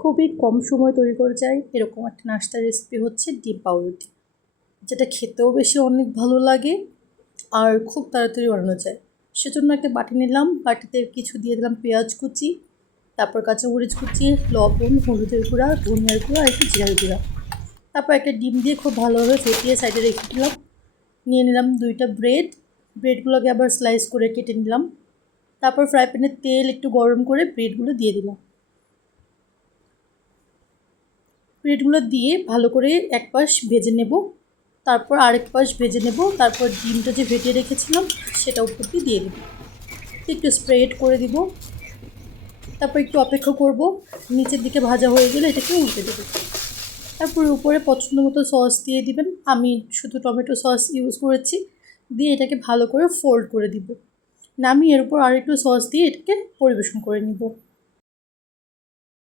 খুবই কম সময় তৈরি করা যায় এরকম একটা নাস্তার রেসিপি হচ্ছে ডিম পাউরুটি, যেটা খেতেও বেশি অনেক ভালো লাগে আর খুব তাড়াতাড়ি বানানো যায়। সেজন্য একটা বাটি নিলাম, বাটিতে কিছু দিয়ে দিলাম পেঁয়াজ কুচি, তারপর কাঁচামরিচ কুচি, লবণ, হলুদের গুঁড়া, ধনিয়ার গুঁড়া আর একটু জিরার গুঁড়া। তারপর একটা ডিম দিয়ে খুব ভালোভাবে ফেটিয়ে সাইডে রেখে দিলাম। নিয়ে নিলাম 2টা ব্রেডগুলোকে আবার স্লাইস করে কেটে নিলাম। তারপর ফ্রাই প্যানে তেল একটু গরম করে ব্রেডগুলো দিয়ে দিলাম। ব্রেডগুলো দিয়ে ভালো করে এক পাশ ভেজে নেব, তারপর আরেক পাশ ভেজে নেব, তারপর ডিমটা যে ভেজে রেখেছিলাম সেটা উপর দিয়ে দিয়ে দেবো, একটু স্প্রেড করে দিব। তারপর একটু অপেক্ষা করব, নিচের দিকে ভাজা হয়ে গেলে এটাকে উল্টে দেবো। তারপর উপরে পছন্দ মতো সস দিয়ে দিবেন, আমি শুধু টমেটো সস ইউজ করেছি। দিয়ে এটাকে ভালো করে ফোল্ড করে দিব, নামিয়ে এর উপর আরেকটু সস দিয়ে এটাকে পরিবেশন করে নিব।